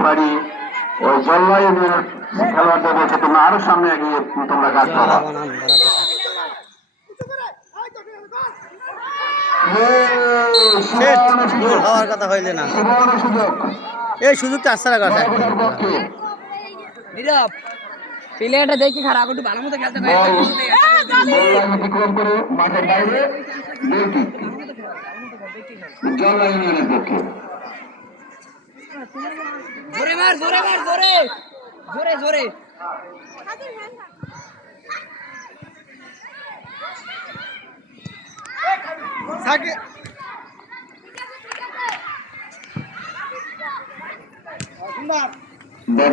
Referee ওই জল্লাই খেলোয়াড়দের বলছে তোমরা আরো সামনে এগিয়ে তোমরা কাজ করো। হওয়ার কথা হইলে না, এই সুযোগটা আসার কথা প্লেয়ারটা দেখি খারাপ একটু ভালো মতো খেলতে পারে অতিক্রম করে মাঠের বাইরে জল্লাই ইউনিয়নের পক্ষে জোরে মার জোরে মার জোরে জোরে জোরে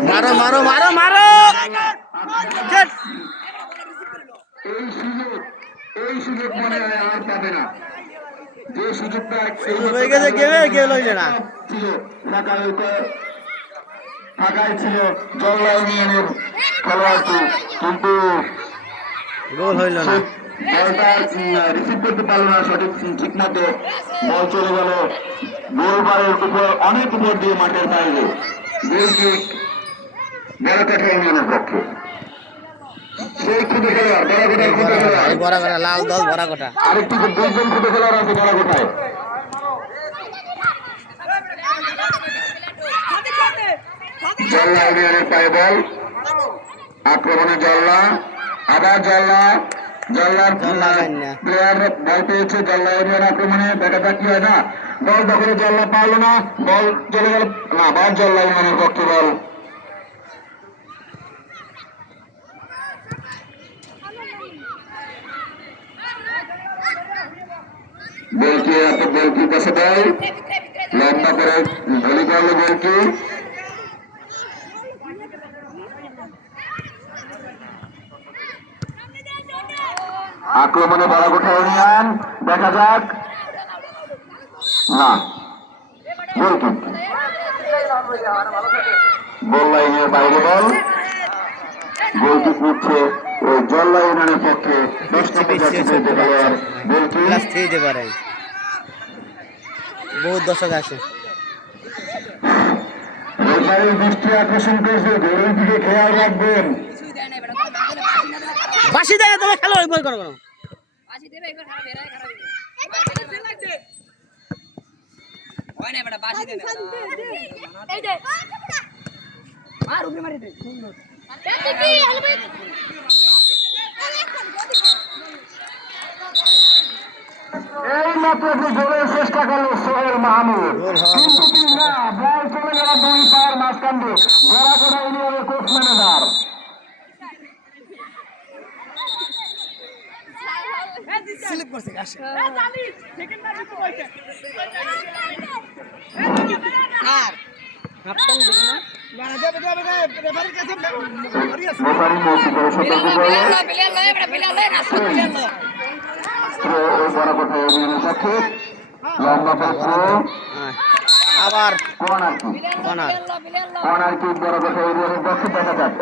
মারো মারো মারো মারো এই সুযোগ মনে হয় আর পাবে না। যে সুযোগটা হয়ে গেছে গেমে গেল হইলে না ছিল ফাঁকায় ছিল জল্লাই ইউনিয়নের খেলোয়াড়টি, কিন্তু গোল হইল না। বলটা রিসিভ করতে পারলো না সঠিক ঠিক মতো, বল চলে গেল গোলবারের উপর অনেক উপর দিয়ে মাঠের বাইরে। গোল কিক বড়কাঠা ইউনিয়নের পক্ষে। সেই খুদে খেলোয়াড় বড়াকোটা লাল দল বড়াকোটা আরেকটি দুইজন খুদে খেলোয়াড় আছে বড়কাঠায়। জল্লা ইউনিয়নের পায়ে বল, আক্রমণে জল্লা, আবার জল্লা, জল্লার প্লেয়ার বল পেয়েছে জল্লা ইউনিয়ন আক্রমণে। দেখা যাক কি হয় না, বল দখলে জল্লা পারলো না, বল চলে গেল না, আবার জল্লা ইউনিয়নের পক্ষে বল। বলকি কাছে বল লম্বা করে ভলি করলো বলকি, আক্রমণে বড়াকোঠা ইউনিয়ন। দেখা যাক না, গোলকিক গোল লাইনের বাইরে বল, গোলকিক উঠছে ওই জল্লা ইউনিয়নের পক্ষে। 10 নম্বর খেলোয়াড় গোলকিক পারে, বহুত দর্শক আছে। রেফারির দৃষ্টি আকর্ষণ করেছে, গোলের দিকে খেয়াল রাখবেন। বাসি দেয় তুমি খেলো বল করো করো বাসি দেবে একবার খারাপ এরাই খারাপ হয় না বেটা বাসি দেবে এই দে মার উপরে মারি দে সুন্দর এই মাত্র একটু জোরের চেষ্টা করলো সোহেল মাহমুদ, কিন্তু না, বল চলে গেল দুই পায়ের মাঝখান দিয়ে। বড়াকোঠা ইউনিয়নের কোচ ম্যানেজার স্লিপ করছে আসে স্যার হাফটাইম দিব না মানে যাবে যাবে রেফারির কাছে রেফারি মৌসুম করে সতর্ক করলো প্লেয়ার লয় বেটা প্লেয়ার লয় না প্লেয়ার লয় ওই বড়াকোঠা ইউনিয়নের পক্ষে লম্বা পাত্র আবার কর্নার কিক, প্লেয়ার লয় কর্নার কিক বড়াকোঠা ইউনিয়নের পক্ষে। দেখা যাক